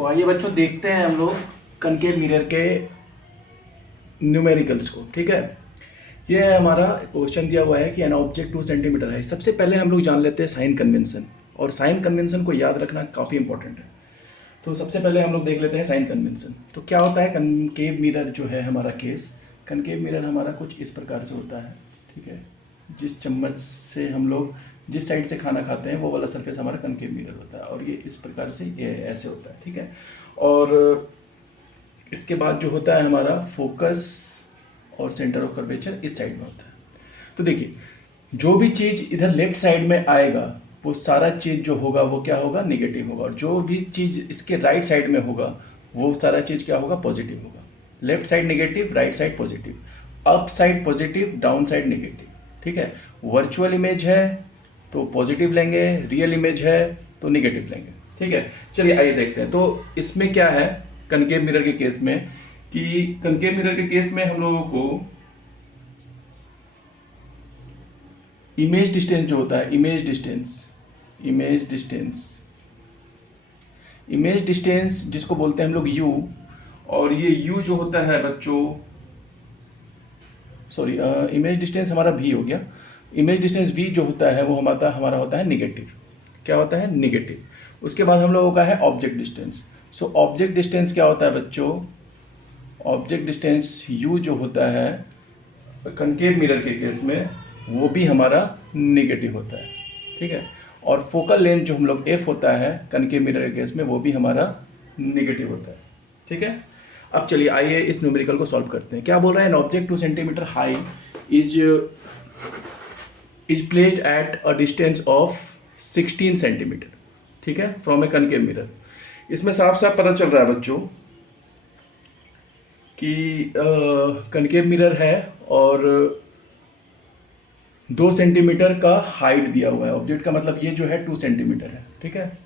तो आइए बच्चों देखते हैं हम लोग कनकेव मिरर के न्यूमेरिकल्स को। ठीक है, ये है हमारा क्वेश्चन दिया हुआ है कि एन ऑब्जेक्ट 2 सेंटीमीटर है। सबसे पहले हम लोग जान लेते हैं साइन कन्वेंशन, और साइन कन्वेंशन को याद रखना काफ़ी इंपॉर्टेंट है। तो सबसे पहले हम लोग देख लेते हैं साइन कन्वेंशन। तो क्या होता है कनकेव मिरर जो है हमारा केस, कनकेव मिरर हमारा कुछ इस प्रकार से होता है। ठीक है, जिस चम्मच से हम लोग जिस साइड से खाना खाते हैं वो वाला सरफेस हमारा कनकेव मिरर होता है, और ये इस प्रकार से ये ऐसे होता है। ठीक है, और इसके बाद जो होता है हमारा फोकस और सेंटर ऑफ कर्वेचर इस साइड में होता है। तो देखिए, जो भी चीज़ इधर लेफ्ट साइड में आएगा वो सारा चीज़ जो होगा वो क्या होगा, नेगेटिव होगा, और जो भी चीज़ इसके राइट साइड में होगा वो सारा चीज़ क्या होगा, पॉजिटिव होगा। Left side negative, right side positive, up side positive, down side negative. ठीक है, वर्चुअल इमेज है तो पॉजिटिव लेंगे, रियल इमेज है तो नेगेटिव लेंगे। ठीक है, चलिए आइए देखते हैं। तो इसमें क्या है कनकेव मिरर के केस में, कि कनकेव मिरर के केस में हम लोगों को इमेज डिस्टेंस जो होता है, इमेज डिस्टेंस जिसको बोलते हैं हम लोग यू, और ये यू जो होता है बच्चों, सॉरी इमेज डिस्टेंस हमारा वी हो गया। इमेज डिस्टेंस वी जो होता है वो हमारा होता है निगेटिव। क्या होता है, निगेटिव। उसके बाद हम लोगों का है object distance. So object distance क्या होता है बच्चों, ऑब्जेक्ट डिस्टेंस यू जो होता है कनकेव मिरर के केस में वो भी हमारा निगेटिव होता है। ठीक है, और फोकल लेंथ जो हम लोग एफ होता है कनकेव मिरर के केस में वो भी हमारा निगेटिव होता है। ठीक है, अब चलिए आइए इस न्यूमेरिकल को सॉल्व करते हैं। क्या बोल रहा है, an object 2 centimetre high is placed at a distance of 16 centimetre. ठीक है, फ्रॉम ए कनकेव मिरर। इसमें साफ साफ पता चल रहा है बच्चों कि कनकेव मिरर है और 2 सेंटीमीटर का हाइट दिया हुआ है ऑब्जेक्ट का, मतलब ये जो है 2 सेंटीमीटर है। ठीक है,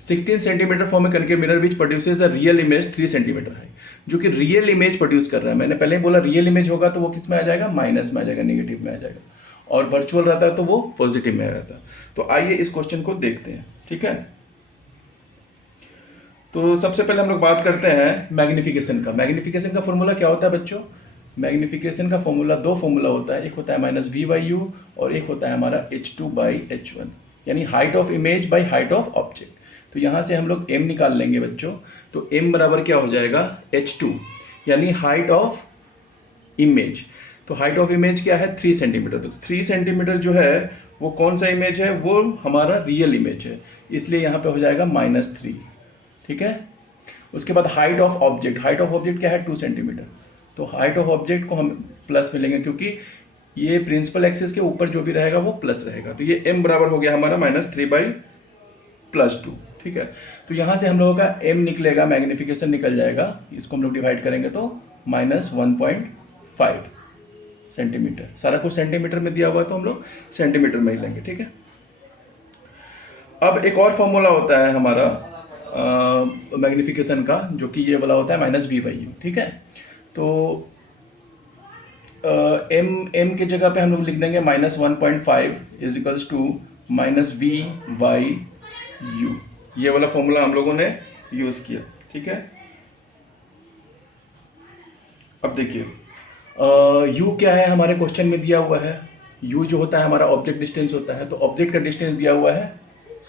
16 centimetre form A concave mirror which produces a real image 3 centimetre high, जो कि रियल इमेज प्रोड्यूस कर रहा है। मैंने पहले ही बोला रियल इमेज होगा तो वो किस में आ जाएगा, माइनस में आ जाएगा, नेगेटिव में आ जाएगा, और वर्चुअल रहता है तो वो पॉजिटिव में रहता है। तो आइए इस क्वेश्चन को देखते हैं। ठीक है, तो सबसे पहले हम लोग बात करते हैं मैग्निफिकेशन का। मैग्निफिकेशन का फॉर्मूला क्या होता है बच्चों, मैग्निफिकेशन का फॉर्मूला दो फॉर्मूला होता है, एक होता है -v/u और एक होता है हमारा h2/h1, यानी height of image by height of object. तो यहाँ से हम लोग m निकाल लेंगे बच्चों, तो m बराबर क्या हो जाएगा, h2, यानी हाइट ऑफ इमेज। तो हाइट ऑफ इमेज क्या है, 3 सेंटीमीटर। तो 3 सेंटीमीटर जो है वो कौन सा इमेज है, वो हमारा रियल इमेज है, इसलिए यहाँ पे हो जाएगा -3। ठीक है, उसके बाद height of object, height of object क्या है, 2 सेंटीमीटर। तो हाइट ऑफ ऑब्जेक्ट को हम प्लस में लेंगे क्योंकि ये प्रिंसिपल एक्सिस के ऊपर जो भी रहेगा वो प्लस रहेगा। तो ये m बराबर हो गया हमारा -3/+2। ठीक है, तो यहाँ से हम लोगों का m निकलेगा, मैग्निफिकेशन निकल जाएगा, इसको हम लोग डिवाइड करेंगे तो -1.5 सेंटीमीटर। सारा कुछ सेंटीमीटर में दिया हुआ है तो हम लोग सेंटीमीटर में ही लेंगे। ठीक है, अब एक और फॉर्मूला होता है हमारा मैग्निफिकेशन का, जो कि ये वाला होता है -v/u। ठीक है, तो m के जगह पे हम लोग लिख देंगे -1.5 इजिकल्स टू -v/u। ये वाला फॉर्मूला हम लोगों ने यूज किया। ठीक है, अब देखिए u क्या है हमारे क्वेश्चन में दिया हुआ है, u जो होता है हमारा ऑब्जेक्ट डिस्टेंस होता है। तो ऑब्जेक्ट का डिस्टेंस दिया हुआ है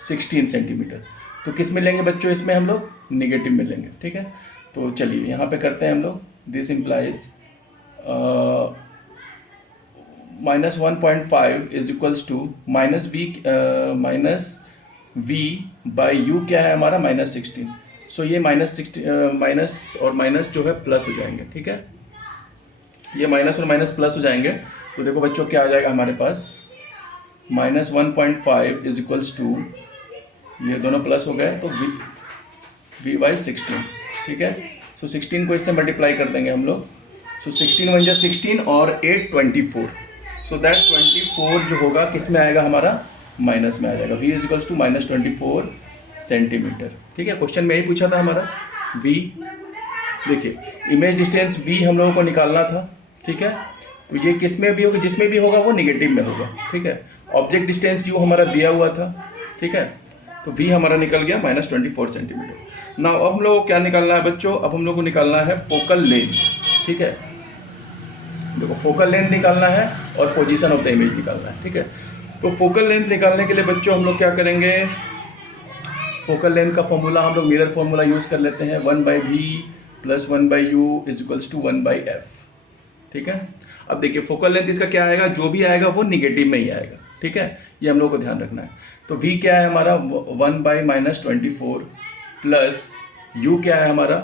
16 सेंटीमीटर। तो किस में लेंगे बच्चों, इसमें हम लोग निगेटिव में लेंगे। ठीक है, तो चलिए यहाँ पे करते हैं हम लोग, this implies -1.5 is equals to -v/u क्या है हमारा -16। सो ये माइनस और माइनस जो है प्लस हो जाएंगे। ठीक है, ये माइनस और माइनस प्लस हो जाएंगे। तो देखो बच्चों क्या आ जाएगा हमारे पास, -1.5 इज इक्वल्स टू, ये दोनों प्लस हो गए तो v/16। ठीक है, सो 16 को इससे मल्टीप्लाई कर देंगे हम लोग। सो 16 × 16 और 8 24। सो दैट 24 जो होगा किस में आएगा हमारा, माइनस में आ जाएगा। v is equals to -24 centimetre. ठीक है, क्वेश्चन में यही पूछा था हमारा v। देखिए इमेज डिस्टेंस v हम लोगों को निकालना था। ठीक है, तो ये किस में भी होगा, जिसमें भी होगा वो निगेटिव में होगा। ठीक है, ऑब्जेक्ट डिस्टेंस u हमारा दिया हुआ था। ठीक है, तो v हमारा निकल गया -24 सेंटीमीटर। ना अब हम लोग को क्या निकालना है बच्चों, अब हम लोग को निकालना है फोकल लेंथ। ठीक है, देखो फोकल लेंथ निकालना है और पोजीशन ऑफ द इमेज निकालना है। ठीक है, तो फोकल लेंथ निकालने के लिए बच्चों हम लोग क्या करेंगे, फोकल लेंथ का फॉर्मूला हम लोग मिरर फॉर्मूला यूज़ कर लेते हैं, 1/v + 1/u = 1/f। ठीक है, अब देखिए फोकल लेंथ इसका क्या आएगा, जो भी आएगा वो निगेटिव में ही आएगा। ठीक है, ये हम लोग को ध्यान रखना है। तो v क्या है हमारा 1/-24 प्लस u क्या है हमारा,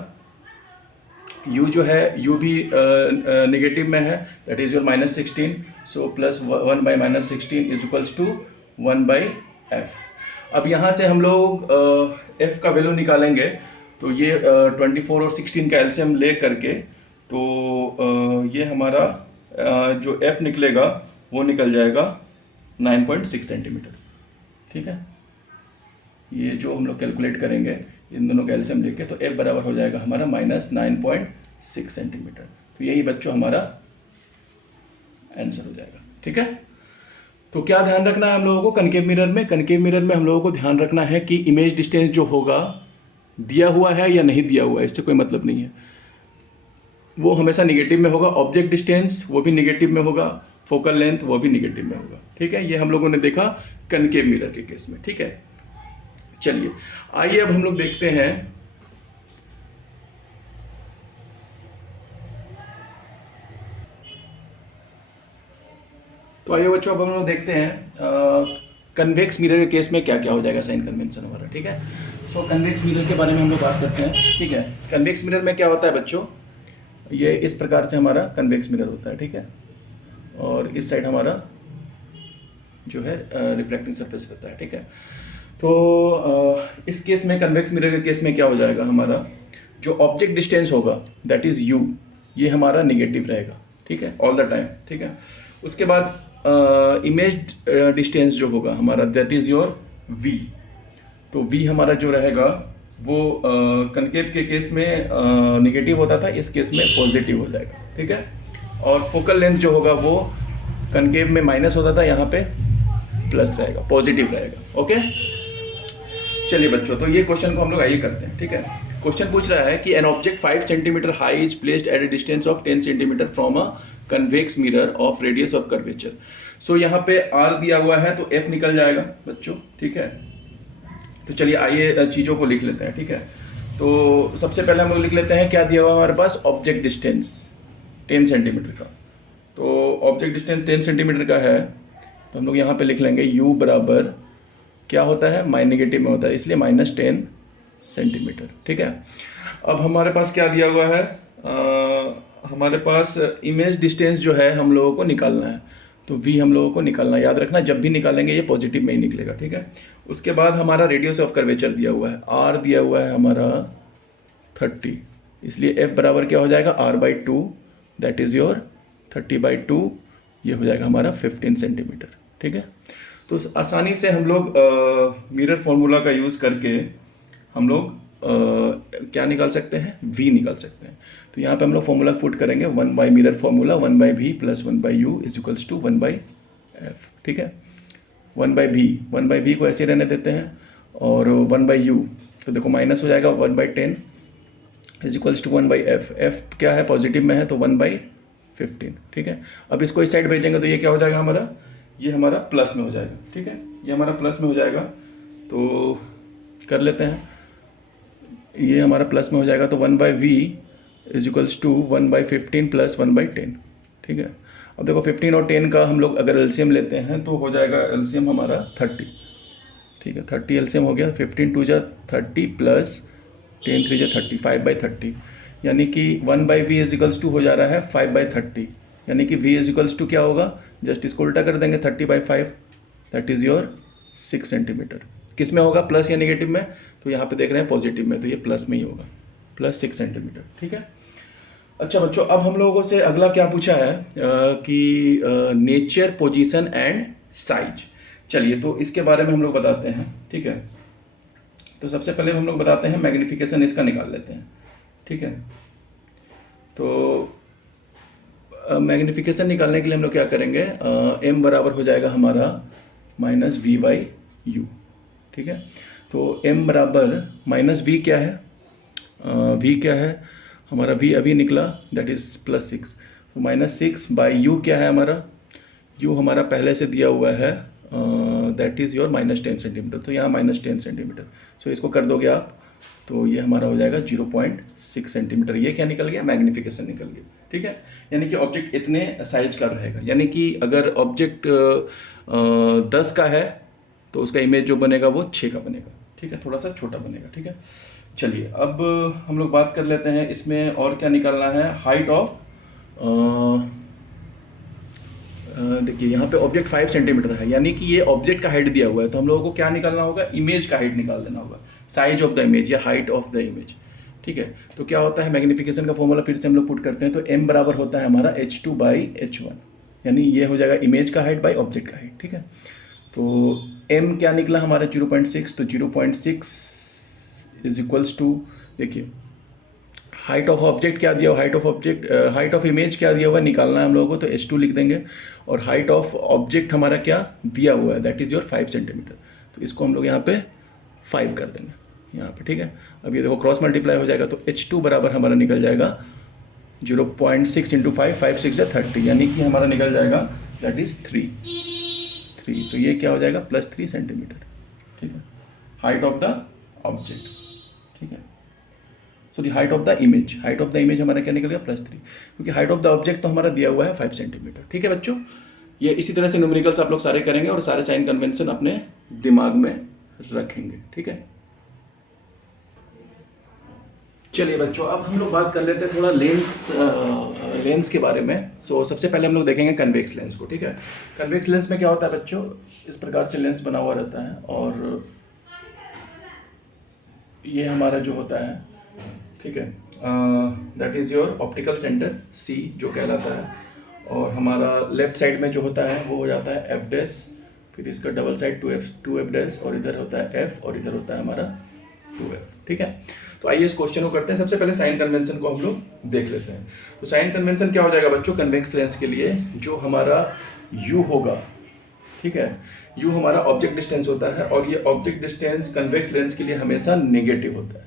u जो है u भी निगेटिव में है, that is your -16, so plus 1/-16 = 1/f। अब यहाँ से हम लोग f का वैल्यू निकालेंगे, तो ये 24 और 16 का एलसीएम ले करके, तो ये हमारा जो f निकलेगा वो निकल जाएगा 9.6 सेंटीमीटर। ठीक है, ये जो हम लोग कैलकुलेट करेंगे इन दोनों का एलसीएम लेके, तो f बराबर हो जाएगा हमारा -9.6 सेंटीमीटर। तो यही बच्चों हमारा आंसर हो जाएगा। ठीक है, तो क्या ध्यान रखना है हम लोगों को कनकेव मिरर में, कनकेव मिरर में हम लोगों को ध्यान रखना है कि इमेज डिस्टेंस जो होगा दिया हुआ है या नहीं दिया हुआ है, इससे कोई मतलब नहीं है, वो हमेशा निगेटिव में होगा। ऑब्जेक्ट डिस्टेंस वो भी निगेटिव में होगा, फोकल लेंथ वो भी निगेटिव में होगा। ठीक है, ये हम लोगों ने देखा कनकेव मिरर के केस में। ठीक है, चलिए आइए अब हम लोग देखते हैं तो आइए बच्चों अब हम लोग देखते हैं कन्वेक्स मिरर के केस में क्या क्या हो जाएगा साइन कन्वेंशन हमारा। ठीक है, सो कन्वेक्स मिरर के बारे में हम लोग बात करते हैं। ठीक है, कन्वेक्स मिरर में क्या होता है बच्चों, ये इस प्रकार से हमारा कन्वेक्स मिरर होता है। ठीक है, और इस साइड हमारा जो है रिफ्लेक्टिंग सरफेस रहता है। ठीक है, तो इस केस में कन्वेक्स मिरर के केस में क्या हो जाएगा, हमारा जो ऑब्जेक्ट डिस्टेंस होगा दैट इज u, ये हमारा निगेटिव रहेगा। ठीक है, ऑल द टाइम। ठीक है, उसके बाद इमेज डिस्टेंस जो होगा हमारा दैट इज योर v, तो v हमारा जो रहेगा वो कनकेव के केस में निगेटिव होता था, इस केस में पॉजिटिव हो जाएगा। ठीक है, और फोकल लेंथ जो होगा वो कनकेव में माइनस होता था, यहाँ पे प्लस रहेगा, पॉजिटिव रहेगा। ओके, चलिए बच्चों, तो ये क्वेश्चन को हम लोग आइए करते हैं। ठीक है, क्वेश्चन पूछ रहा है कि an object 5 centimetre high is placed at a distance of 10 centimetre from a convex mirror of radius of curvature. So यहाँ पे r दिया हुआ है तो f निकल जाएगा बच्चों। ठीक है, तो चलिए आइए चीज़ों को लिख लेते हैं। ठीक है, तो सबसे पहले हम लोग लिख लेते हैं क्या दिया हुआ है हमारे पास, ऑब्जेक्ट डिस्टेंस 10 सेंटीमीटर का। तो ऑब्जेक्ट डिस्टेंस 10 सेंटीमीटर का है, तो हम लोग यहाँ पे लिख लेंगे u बराबर क्या होता है, माइन निगेटिव में होता है, इसलिए -10 सेंटीमीटर। ठीक है, अब हमारे पास क्या दिया हुआ है, हमारे पास इमेज डिस्टेंस जो है हम लोगों को निकालना है, तो v हम लोगों को निकालना है। याद रखना जब भी निकालेंगे ये पॉजिटिव में ही निकलेगा। ठीक है, उसके बाद हमारा रेडियस ऑफ कर्वेचर दिया हुआ है, r दिया हुआ है हमारा 30, इसलिए f बराबर क्या हो जाएगा, r/2 दैट इज़ योर 30/2, ये हो जाएगा हमारा 15 सेंटीमीटर। ठीक है, तो आसानी से हम लोग मिरर फॉर्मूला का यूज़ करके हम लोग क्या निकाल सकते हैं, v निकाल सकते हैं। तो यहाँ पे हम लोग फॉर्मूला पुट करेंगे 1 mirror formula 1/v + 1/u = 1/f। ठीक है, 1/v को ऐसे रहने देते हैं, और 1/u तो देखो माइनस हो जाएगा, 1/10 = 1/f। f क्या है, पॉजिटिव में है, तो 1/15। ठीक है, अब इसको इस साइड भेजेंगे तो ये क्या हो जाएगा हमारा, ये हमारा प्लस में हो जाएगा। ठीक है, ये हमारा प्लस में हो जाएगा, तो कर लेते हैं, ये हमारा प्लस में हो जाएगा, तो 1/v = 1/15 + 1/10। ठीक है, अब देखो 15 और 10 का हम लोग अगर एलसीएम लेते हैं तो हो जाएगा एलसीएम हमारा 30। ठीक है, 30 एलसीएम हो गया, 15 2 = 30 + 10 3 = 30, 5/30, यानी कि 1/v = हो जा रहा है 5/30, यानी कि v = क्या होगा, जस्ट इसको उल्टा कर देंगे, 30/5 दैट इज़ योर 6 सेंटीमीटर। किस में होगा, प्लस या नेगेटिव में, तो यहाँ पे देख रहे हैं पॉजिटिव में, तो ये प्लस में ही होगा, +6 सेंटीमीटर। ठीक है, अच्छा बच्चों, अब हम लोगों से अगला क्या पूछा है कि नेचर, पोजीशन एंड साइज। चलिए तो इसके बारे में हम लोग बताते हैं। ठीक है, तो सबसे पहले हम लोग बताते हैं मैग्नीफिकेशन, इसका निकाल लेते हैं। ठीक है, तो मैग्नीफिकेशन निकालने के लिए हम लोग क्या करेंगे, m बराबर हो जाएगा हमारा -v/u। ठीक है। तो m बराबर माइनस वी क्या है, वी क्या है हमारा, वी अभी निकला दैट इज़ +6, तो -6 बाई यू क्या है हमारा, यू हमारा पहले से दिया हुआ है दैट इज़ योर -10 सेंटीमीटर, तो यहाँ -10 सेंटीमीटर, सो इसको कर दोगे आप तो ये हमारा हो जाएगा 0.6 सेंटीमीटर। ये क्या निकल गया, मैग्नीफिकेशन निकल गया, ठीक है। यानी कि ऑब्जेक्ट इतने साइज का रहेगा, यानी कि अगर ऑब्जेक्ट 10 का है तो उसका इमेज जो बनेगा वो 6 का बनेगा, ठीक है, थोड़ा सा छोटा बनेगा, ठीक है। चलिए अब हम लोग बात कर लेते हैं इसमें और क्या निकालना है, हाइट ऑफ, देखिए यहाँ पे ऑब्जेक्ट 5 सेंटीमीटर है, यानी कि ये ऑब्जेक्ट का हाइट दिया हुआ है, तो हम लोगों को क्या निकालना होगा, इमेज का हाइट निकाल देना होगा, साइज ऑफ द इमेज या हाइट ऑफ द इमेज, ठीक है। तो क्या होता है, मैग्नीफिकेशन का फॉर्मूला फिर से हम लोग पुट करते हैं, तो m बराबर होता है हमारा h2/h1, यानी ये हो जाएगा इमेज का हाइट बाई ऑब्जेक्ट का हाइट, ठीक है। तो m क्या निकला हमारा 0.6, तो 0.6 इज इक्वल्स टू, देखिए हाइट ऑफ ऑब्जेक्ट क्या दिया हुआ, height of object, height of image क्या दिया हुआ है निकालना है हम लोगों को, तो h2 लिख देंगे, और हाइट ऑफ ऑब्जेक्ट हमारा क्या दिया हुआ है दैट इज़ योर 5 सेंटीमीटर, तो इसको हम लोग यहाँ पे 5 कर देंगे यहाँ पे, ठीक है। अब ये देखो क्रॉस मल्टीप्लाई हो जाएगा, तो h2 बराबर हमारा निकल जाएगा 0.6 इंटू 5, 5 6 या 30, यानी कि हमारा निकल जाएगा दैट इज़ 3, तो ये क्या हो जाएगा +3 सेंटीमीटर, ठीक है, हाइट ऑफ द ऑब्जेक्ट, ठीक है, sorry height of the image, height of the image हमारा क्या निकल गया +3, क्योंकि हाइट ऑफ द ऑब्जेक्ट तो हमारा दिया हुआ है 5 सेंटीमीटर, ठीक है बच्चों। ये इसी तरह से न्यूमेरिकल्स आप लोग सारे करेंगे और सारे साइन कन्वेंशन अपने दिमाग में रखेंगे, ठीक है। चलिए बच्चों अब हम लोग बात कर लेते हैं थोड़ा लेंस के बारे में। सो सबसे पहले हम लोग देखेंगे कन्वेक्स लेंस को, ठीक है। कन्वेक्स लेंस में क्या होता है बच्चों, इस प्रकार से लेंस बना हुआ रहता है, और ये हमारा जो होता है, ठीक है, that is your optical centre C जो कहलाता है, और हमारा लेफ्ट साइड में जो होता है वो हो जाता है F', फिर इसका डबल साइड 2F', और इधर होता है F, और इधर होता है हमारा 2F, ठीक है। तो आइए इस क्वेश्चन को करते हैं। सबसे पहले साइन कन्वेंशन को हम लोग देख लेते हैं। तो साइन कन्वेंशन क्या हो जाएगा बच्चों, कन्वेक्स लेंस के लिए जो हमारा U होगा, ठीक है, U हमारा ऑब्जेक्ट डिस्टेंस होता है, और ये ऑब्जेक्ट डिस्टेंस कन्वेक्स लेंस के लिए हमेशा नेगेटिव होता है,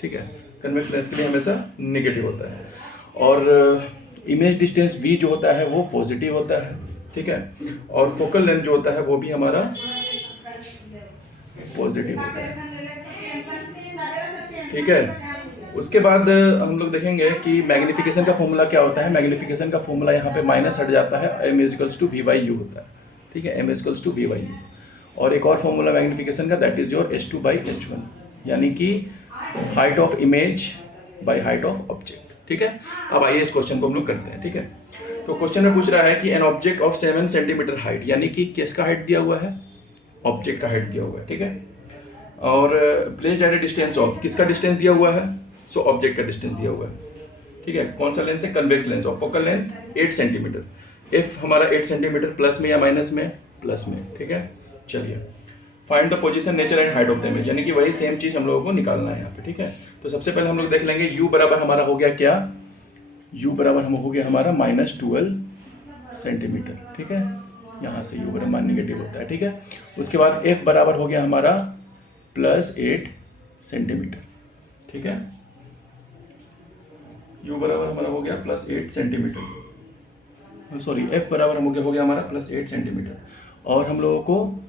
ठीक है, कन्वेक्स लेंस के लिए हमेशा नेगेटिव होता है, और इमेज डिस्टेंस V जो होता है वो पॉजिटिव होता है, ठीक है, और फोकल लेंथ जो होता है वो भी हमारा पॉजिटिव होता है, ठीक है। उसके बाद हम लोग देखेंगे कि मैग्नीफिकेशन का फॉर्मूला क्या होता है। मैग्नीफिकेशन का फॉर्मूला यहाँ पे माइनस हट जाता है, m=v/u होता है, ठीक है, m=v/u, और एक और फॉर्मूला मैग्नीफिकेशन का दैट इज योर h2/h1, यानी कि height of image by height of object, ठीक है। अब आइए इस क्वेश्चन को हम लोग करते हैं, ठीक है। तो क्वेश्चन में पूछ रहा है कि an object of 7 centimetre height, यानी कि किसका हाइट दिया हुआ है, ऑब्जेक्ट का हाइट दिया हुआ है, ठीक है, और placed at a distance of, किसका डिस्टेंस दिया हुआ है, सो ऑब्जेक्ट का डिस्टेंस दिया हुआ है, ठीक है। कौन सा लेंस है, convex lens, of focal length 8 centimetre, F हमारा 8 सेंटीमीटर, प्लस में या माइनस में, प्लस में, ठीक है। चलिए find the position, nature and height of the image, यानी कि वही सेम चीज़ हम लोगों को निकालना है यहाँ पे, ठीक है। तो सबसे पहले हम लोग देख लेंगे u बराबर हमारा हो गया क्या, u बराबर हम हो गया हमारा -12 सेंटीमीटर, ठीक है, यहाँ से u बराबर नेगेटिव होता है, ठीक है। उसके बाद f बराबर हो गया हमारा +8 सेंटीमीटर, ठीक है, u बराबर हमारा हो गया +8 सेंटीमीटर, सॉरी f बराबर हो गया हमारा +8 सेंटीमीटर, और हम लोगों को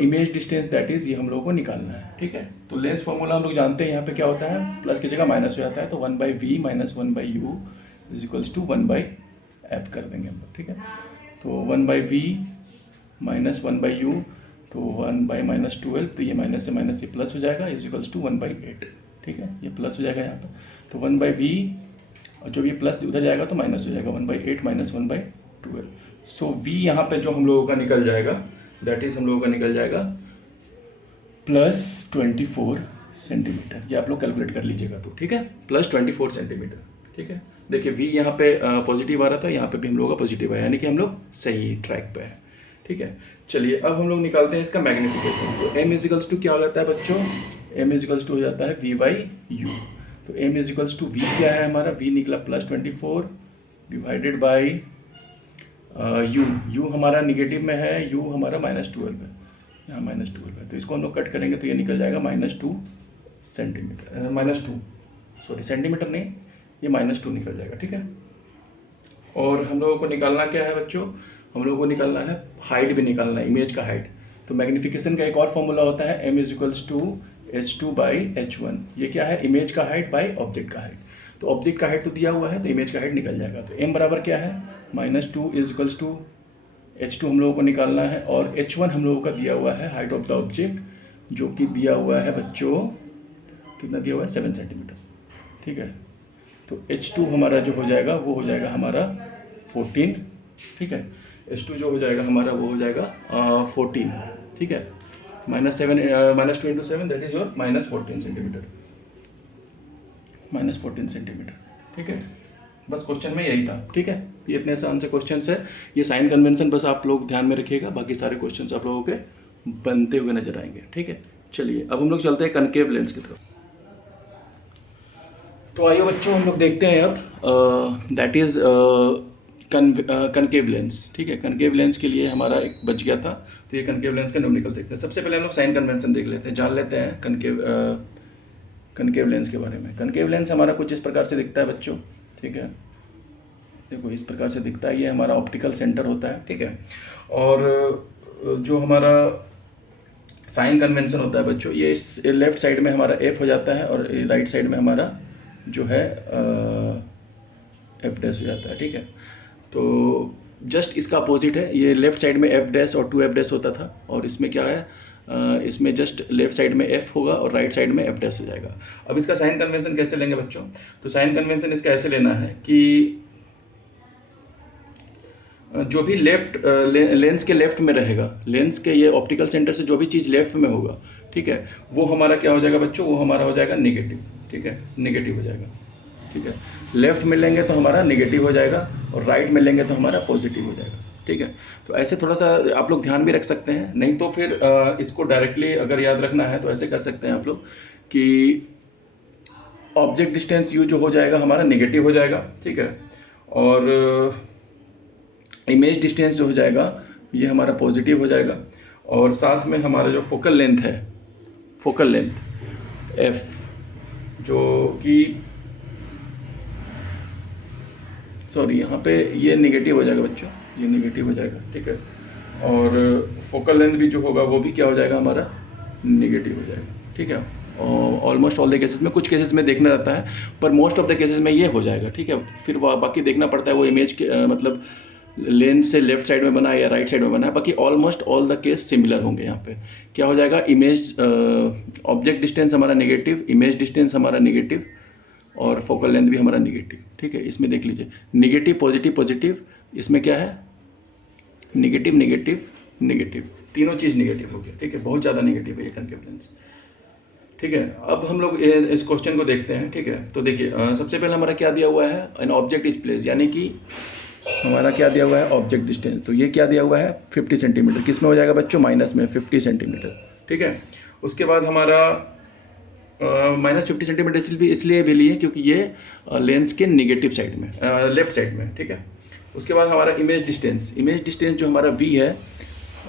इमेज डिस्टेंस दैट इज ये हम लोगों को निकालना है, ठीक है। तो लेंस फॉर्मूला हम लोग जानते हैं, यहाँ पे क्या होता है, प्लस की जगह माइनस हो जाता है, तो 1/v - 1/u = 1/f कर देंगे हम लोग, ठीक है। तो 1/v - 1/u, तो 1/-12, तो ये माइनस से माइनस ये प्लस हो जाएगा, = 1/8, ठीक है, ये प्लस हो जाएगा यहाँ पे, तो 1/v, और जब ये प्लस उधर जाएगा तो माइनस हो जाएगा, 1/8 - 1/12, सो v यहाँ पे जो हम लोगों का निकल जाएगा दैट इज हम लोगों का निकल जाएगा +24 सेंटीमीटर, ये आप लोग कैलकुलेट कर लीजिएगा, तो ठीक है, +24 सेंटीमीटर, ठीक है। देखिए v यहाँ पे पॉजिटिव आ रहा था, यहाँ पे भी हम लोगों का पॉजिटिव है, यानी कि हम लोग सही ट्रैक पे है, ठीक है। चलिए अब हम लोग निकालते हैं इसका मैग्नीफिकेशन। तो m क्या हो जाता है बच्चों, m हो जाता है v/u, तो m v क्या है हमारा, v निकला +24 डिवाइडेड बाई u हमारा निगेटिव में है, u हमारा -12 है, यहाँ -12 है, तो इसको हम लोग कट करेंगे तो ये निकल जाएगा -2 सेंटीमीटर, -2 सॉरी सेंटीमीटर नहीं, ये -2 निकल जाएगा, ठीक है। और हम लोगों को निकालना क्या है बच्चों, हम लोगों को निकालना है हाइट भी निकालना है, इमेज का हाइट। तो मैग्नीफिकेशन का एक और फॉर्मूला होता है m = h2/h1। ये क्या है, इमेज का हाइट बाय ऑब्जेक्ट का हाइट। तो ऑब्जेक्ट का हाइट तो दिया हुआ है, तो इमेज का हाइट निकल जाएगा। तो m बराबर क्या है, -2 = h2 हम लोगों को निकालना है, और h1 हम लोगों का दिया हुआ है हाइट ऑफ द ऑब्जेक्ट, जो कि दिया हुआ है बच्चों, कितना दिया हुआ है, 7 सेंटीमीटर, ठीक है। तो h2 हमारा जो हो जाएगा वो हो जाएगा हमारा 14, ठीक है। h2 जो हो जाएगा हमारा वो हो जाएगा 14, ठीक है। -2 × 7 that is your -14 centimetre, -14 centimetre, ठीक है। बस क्वेश्चन में यही था, ठीक है। ये इतने आसान से क्वेश्चन है। ये साइन कन्वेंशन बस आप लोग ध्यान में रखिएगा, बाकी सारे क्वेश्चन आप लोगों के बनते हुए नजर आएंगे, ठीक है। चलिए अब हम लोग चलते हैं कनकेव लेंस की तरफ। तो आइए बच्चों हम लोग देखते हैं अब दैट इज कनकेव लेंस, ठीक है। कनकेव लेंस के लिए हमारा एक बच गया था, तो ये कनकेव लेंस का न्यूमेरिकल देखते हैं। सबसे पहले हम लोग साइन कन्वेंशन देख लेते हैं, जान लेते हैं कनकेव लेंस के बारे में। कनकेव लेंस हमारा कुछ इस प्रकार से दिखता है बच्चों, ठीक है। देखो इस प्रकार से दिखता है, ये हमारा ऑप्टिकल सेंटर होता है, ठीक है। और जो हमारा साइन कन्वेंशन होता है बच्चों, ये इस लेफ्ट साइड में हमारा एफ हो जाता है, और राइट साइड में हमारा जो है एफ डैश हो जाता है, ठीक है। तो जस्ट इसका अपोजिट है, ये लेफ्ट साइड में एफ डैश और 2f डैश होता था, और इसमें क्या है, इसमें जस्ट लेफ्ट साइड में एफ होगा और राइट साइड में एफ डैश हो जाएगा। अब इसका साइन कन्वेंशन कैसे लेंगे बच्चों, तो साइन कन्वेंशन इसका ऐसे लेना है कि जो भी लेफ्ट लेंस के लेफ्ट में रहेगा, लेंस के ये ऑप्टिकल सेंटर से जो भी चीज़ लेफ्ट में होगा, ठीक है, वो हमारा क्या हो जाएगा बच्चों, वो हमारा हो जाएगा नेगेटिव, ठीक है, नेगेटिव हो जाएगा, ठीक है। लेफ्ट में लेंगे तो हमारा नेगेटिव हो जाएगा, और राइट में लेंगे तो हमारा पॉजिटिव हो जाएगा, ठीक है। तो ऐसे थोड़ा सा आप लोग ध्यान भी रख सकते हैं, नहीं तो फिर इसको डायरेक्टली अगर याद रखना है तो ऐसे कर सकते हैं आप लोग कि ऑब्जेक्ट डिस्टेंस यू जो हो जाएगा हमारा नेगेटिव हो जाएगा, ठीक है, और इमेज डिस्टेंस जो हो जाएगा ये हमारा पॉजिटिव हो जाएगा, और साथ में हमारा जो फोकल लेंथ है, फोकल लेंथ एफ, जो कि सॉरी यहाँ पे ये नेगेटिव हो जाएगा बच्चों, ये नेगेटिव हो जाएगा, ठीक है। और फोकल लेंथ भी जो होगा वो भी क्या हो जाएगा हमारा, नेगेटिव हो जाएगा, ठीक है। ऑलमोस्ट ऑल द केसेस में, कुछ केसेस में देखना रहता है, पर मोस्ट ऑफ द केसेस में ये हो जाएगा, ठीक है। फिर बाकी देखना पड़ता है वो इमेज के मतलब लेंस से लेफ्ट साइड में बना है या राइट साइड में बना है, बाकी almost all the case similar होंगे। यहाँ पे क्या हो जाएगा, इमेज ऑब्जेक्ट डिस्टेंस हमारा नेगेटिव, इमेज डिस्टेंस हमारा नेगेटिव, और फोकल लेंथ भी हमारा नेगेटिव, ठीक है। इसमें देख लीजिए नेगेटिव पॉजिटिव पॉजिटिव, इसमें क्या है, नेगेटिव नेगेटिव नेगेटिव, तीनों चीज़ नेगेटिव हो गया, ठीक है। बहुत ज़्यादा नेगेटिव है ये कनकेव लेंस, ठीक है। अब हम लोग इस क्वेश्चन को देखते हैं, ठीक है। तो देखिए सबसे पहले हमारा क्या दिया हुआ है, एन ऑब्जेक्ट इज प्लेस, यानी कि हमारा क्या दिया हुआ है, ऑब्जेक्ट डिस्टेंस। तो ये क्या दिया हुआ है, 50 सेंटीमीटर, किस में हो जाएगा बच्चों, माइनस में 50 सेंटीमीटर, ठीक है। उसके बाद हमारा -50 सेंटीमीटर इसलिए भी लिए क्योंकि ये लेंस के नेगेटिव साइड में, लेफ्ट साइड में, ठीक है। उसके बाद हमारा इमेज डिस्टेंस जो हमारा v है,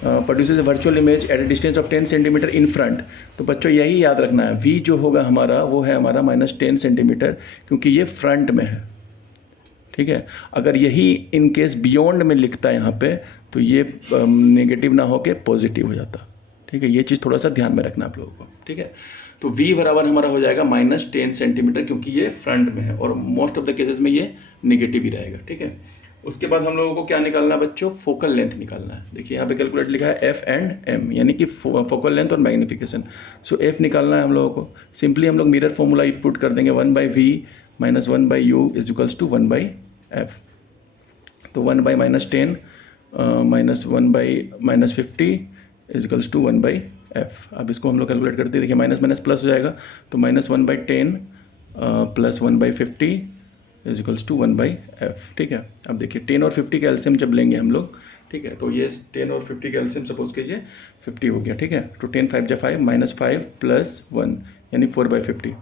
produces virtual image at a distance of 10 centimetre in front. तो बच्चों यही याद रखना है, v जो होगा हमारा वो है हमारा -10 सेंटीमीटर, क्योंकि ये फ्रंट में है, ठीक है। अगर यही इन केस बियॉन्ड में लिखता है यहाँ पे, तो ये नेगेटिव ना होके पॉजिटिव हो जाता, ठीक है। ये चीज़ थोड़ा सा ध्यान में रखना आप लोगों को, ठीक है। तो v बराबर हमारा हो जाएगा -10 सेंटीमीटर, क्योंकि ये फ्रंट में है, और मोस्ट ऑफ द केसेस में ये नेगेटिव ही रहेगा, ठीक है। उसके बाद हम लोगों को क्या निकालना है बच्चों, फोकल लेंथ निकालना है। देखिए यहाँ पे कैलकुलेट लिखा है f एंड m, यानी कि फोकल लेंथ और मैग्निफिकेशन। सो f निकालना है हम लोगों को, सिंपली हम लोग मिरर फॉर्मूला पुट कर देंगे, 1/v - 1/u = 1/f। तो 1/-10 -1/-50 = 1/f। अब इसको हम लोग कैलकुलेट करते हैं, देखिए माइनस माइनस प्लस हो जाएगा, तो -1/10 + 1/50 = 1/f, ठीक है। अब देखिए 10 और 50 का एलसीएम जब लेंगे हम लोग, ठीक है, तो ये 10 और 50 का एलसीएम सपोज कीजिए 50 हो गया, ठीक है। तो 10 5 × 5 -5 + 1 यानी 4/50,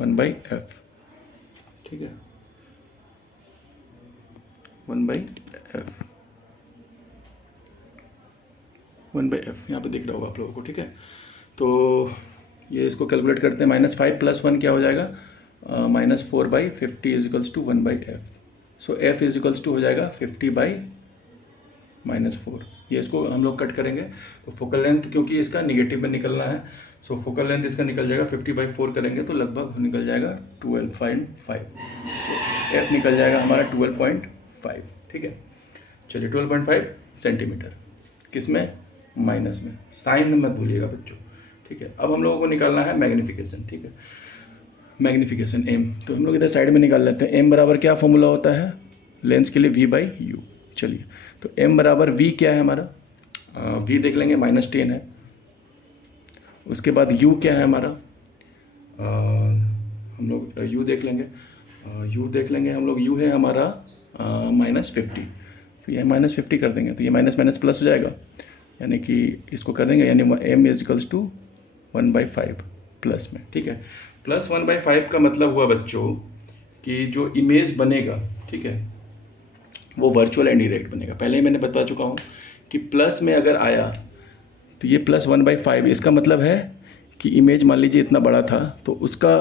1/f, ठीक है, 1/f, 1/f यहाँ पे दिख रहा होगा आप लोगों को, ठीक है। तो ये इसको कैलकुलेट करते हैं, -5 + 1 क्या हो जाएगा, -4/50 equals to 1/f। So f equals to हो जाएगा 50/-4। ये इसको हम लोग कट करेंगे, तो फोकल लेंथ क्योंकि इसका निगेटिव में निकलना है, सो फोकल लेंथ इसका निकल जाएगा 50/4 करेंगे तो लगभग निकल जाएगा 12.5। सो f निकल जाएगा हमारा 12.5, ठीक है। चलिए 12.5 सेंटीमीटर, किस में, माइनस में, साइन मत भूलिएगा बच्चों, ठीक है। अब हम लोगों को निकालना है मैग्नीफिकेशन, ठीक है। मैग्नीफिकेशन m, तो हम लोग इधर साइड में निकाल लेते हैं। m बराबर क्या फॉर्मूला होता है लेंस के लिए, v/u। चलिए, तो m बराबर v क्या है हमारा, v देख लेंगे -10 है। उसके बाद u क्या है हमारा, हम लोग u देख लेंगे, हम लोग u है हमारा -50। तो ये -50 कर देंगे तो ये माइनस माइनस प्लस हो जाएगा, यानी कि इसको कर देंगे, यानी m इजिकल्स टू 1/5 प्लस में, ठीक है। +1/5 का मतलब हुआ बच्चों कि जो इमेज बनेगा, ठीक है, वो वर्चुअल एंड डायरेक्ट बनेगा। पहले ही मैंने बता चुका हूँ कि प्लस में अगर आया तो ये +1/5, इसका मतलब है कि इमेज मान लीजिए इतना बड़ा था तो उसका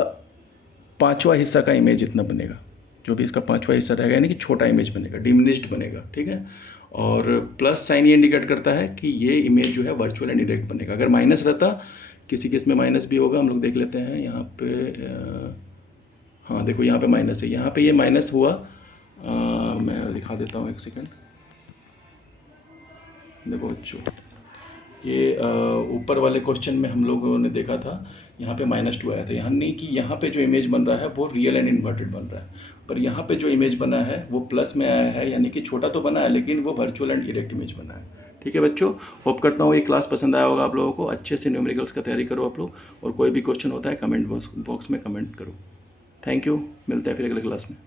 5वां हिस्सा का इमेज इतना बनेगा, जो भी इसका 5वां हिस्सा रहेगा, यानी कि छोटा इमेज बनेगा, डिमिनिश्ड बनेगा, ठीक है। और प्लस साइन ये इंडिकेट करता है कि ये इमेज जो है वर्चुअल एंड डायरेक्ट बनेगा। अगर माइनस रहता, किसी किस में माइनस भी होगा, हम लोग देख लेते हैं यहाँ पे, हाँ देखो यहाँ पे माइनस है, यहाँ पे ये माइनस हुआ, मैं दिखा देता हूँ, एक सेकेंड। देखो बच्चों, ये ऊपर वाले क्वेश्चन में हम लोगों ने देखा था यहाँ पे -2 आया था, यहाँ नहीं कि यहाँ पे जो इमेज बन रहा है वो रियल एंड इन्वर्टेड बन रहा है, पर यहाँ पे जो इमेज बना है वो प्लस में आया है, यानी कि छोटा तो बना है लेकिन वो वर्चुअल एंड डायरेक्ट इमेज बना है, ठीक है बच्चों। होप करता हूँ ये क्लास पसंद आया होगा आप लोगों को। अच्छे से न्यूमेरिकल्स का तैयारी करो आप लोग, और कोई भी क्वेश्चन होता है कमेंट बॉक्स में कमेंट करो। थैंक यू, मिलते हैं फिर अगले क्लास में।